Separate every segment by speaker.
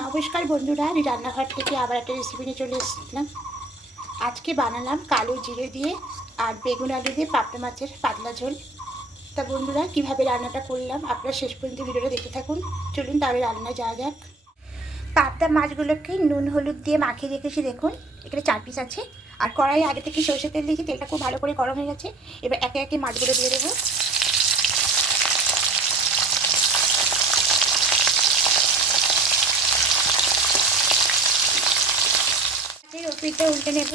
Speaker 1: নমস্কার বন্ধুরা, আমি রান্নাঘর থেকে আবার একটা রেসিপি নিয়ে চলে এসেছিলাম। আজকে বানালাম কালো জিরে দিয়ে আর বেগুন আলু দিয়ে পাবদা মাছের পাতলা ঝোল। তা বন্ধুরা, কীভাবে রান্নাটা করলাম আপনারা শেষ পর্যন্ত ভিডিওটা দেখে থাকুন। চলুন তবে রান্না যাওয়া যাক। পাবদা মাছগুলোকে নুন, হলুদ দিয়ে মাখিয়ে রেখেছি, দেখুন। এখানে চার পিস আছে। আর কড়াই আগে থেকে সর্ষে তেল দিয়েছি, তেলটা খুব ভালো করে গরম হয়ে গেছে। এবার একে একে মাছগুলো দিয়ে দেবো। ওপিটা উল্টে নেব।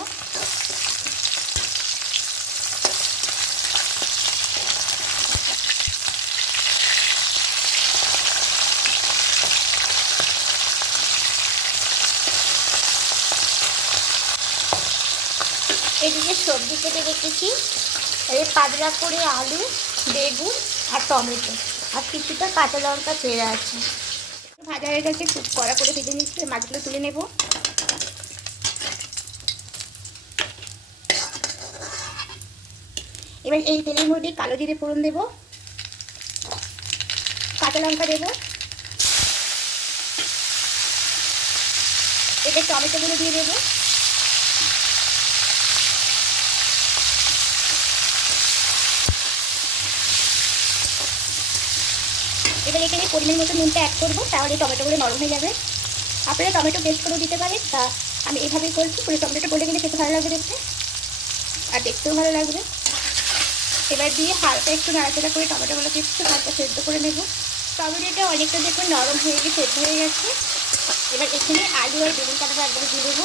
Speaker 1: এদিকে সবজি কেটে রেখেছি। এই পাতলা করে আলু, বেগুন আর টমেটো। আর কিছুটা কাঁচা লঙ্কা চেরা আছে। ভাজা হয়ে গেছে, খুব কড়া করে ভেজে নিচ্ছি, মাছগুলো তুলে নেব। এবার এই তেলের মধ্যে কালো জিরে ফোড়ন দেব, কাঁচা লঙ্কা দেব, এতে টমেটোগুলো দিয়ে দেবো। এবার এখানে পরিমাণ মতো নুনটা অ্যাড করব, তাহলে টমেটোগুলো নরম হয়ে যাবে। আপনারা টমেটো পেস্ট করেও দিতে পারেন তা আমি এভাবেই করছি, পুরো টমেটোটা বলে গেলে খেতে ভালো লাগবে দেখতে, আর দেখতেও ভালো লাগবে। এবার দিয়ে হালকা একটু নাড়াচাড়া করে টমেটোগুলোকে একটু হালকা সেদ্ধ করে নেব। টমেটোটা অনেকটা দেখুন নরম হয়ে গিয়ে সেদ্ধ হয়ে গেছে। এবার এখানে আলু আর বেগুন কাটাটা একবার দিয়ে দেবো।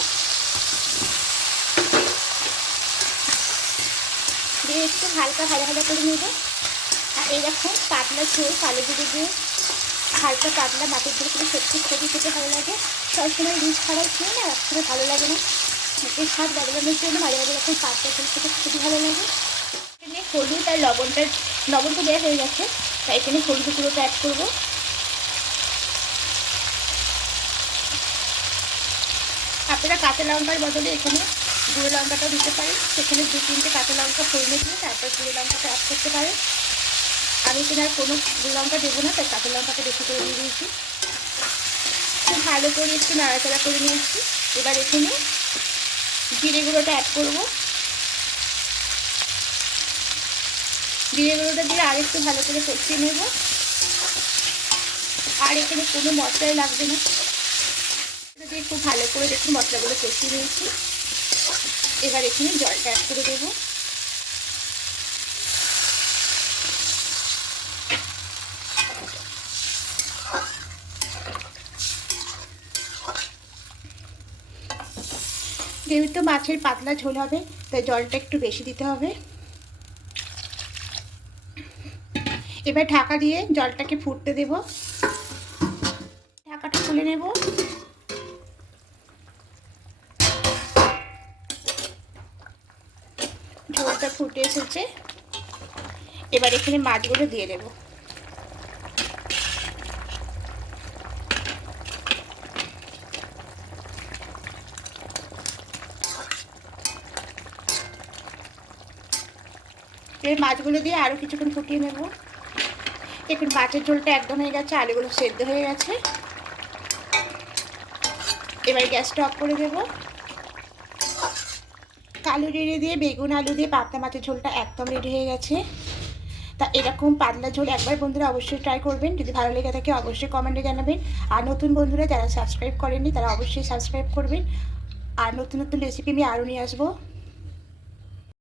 Speaker 1: দিয়ে একটু হালকা ভাজা ভাজা করে নেব। আর এইরকম পাতলা ঝোল, কালো জিরে দিয়ে হালকা পাতলা মাটির ঝোল করে সত্যি খুবই খেতে ভালো লাগে। সবসময় রিচ খাবার খেয়ে না একসময় ভালো লাগে না। মুখের স্বাদ বদলানোর জন্য মাঝে মাঝে এরকম পাতলা খেতে খুবই ভালো লাগে। এখানে হলুদ আর লবণটা লবণ তো দেওয়া হয়ে গেছে। তাই এখানে হলুদ গুঁড়োটা অ্যাড করব। আপনারা কাঁচা লঙ্কার বদলে এখানে গুঁড়ো লঙ্কাটাও দিতে পারেন। সেখানে দু তিনটে কাঁচা লঙ্কা ফোড়নে দিয়ে তারপর গুঁড়ো লঙ্কাটা অ্যাড করতে পারেন। আমি এখানে আর কোনো গুঁড়ো লঙ্কা দেবো না, তাই কাঁচা লঙ্কাটা বেশি করে দিয়ে দিয়েছি। খুব ভালো করে একটু নাড়াচাড়া করে নিয়েছি। এবার এখানে জিরে গুঁড়োটা অ্যাড করব। জিরে গুঁড়োটা দিয়ে আর একটু ভালো করে কষিয়ে নেব। আর এখানে কোনো মশলাই লাগবে না। এটা দিয়ে খুব ভালো করে দেখুন মশলাগুলো কষিয়ে নিয়েছি। এবার এখানে জলটা অ্যাড করে দেবো। যেহেতু মাছের পাতলা ঝোল হবে, তাই জলটা একটু বেশি দিতে হবে। এবার ঢাকা দিয়ে জলটাকে ফুটতে দেব। ঢাকাটা খুলে নেব। ঝোলটা ফুটে এসেছে। এবার এখানে মাছগুলো দিয়ে দেব। এবার মাছগুলো দিয়ে আরও কিছুক্ষণ ফুটিয়ে নেব। দেখুন মাছের ঝোলটা একদম হয়ে গেছে, আলুগুলো সেদ্ধ হয়ে গেছে। এবার গ্যাসটা অফ করে দেবো। কালো রেড়ে দিয়ে, বেগুন, আলু দিয়ে, পাবদা মাছের ঝোলটা একদম রেডি হয়ে গেছে। তা এরকম পাতলা ঝোল একবার বন্ধুরা অবশ্যই ট্রাই করবেন। যদি ভালো লেগে থাকে, অবশ্যই কমেন্টে জানাবেন। আর নতুন বন্ধুরা, যারা সাবস্ক্রাইব করেননি, তারা অবশ্যই সাবস্ক্রাইব করবেন। আর নতুন নতুন রেসিপি আমি আরও নিয়ে আসব।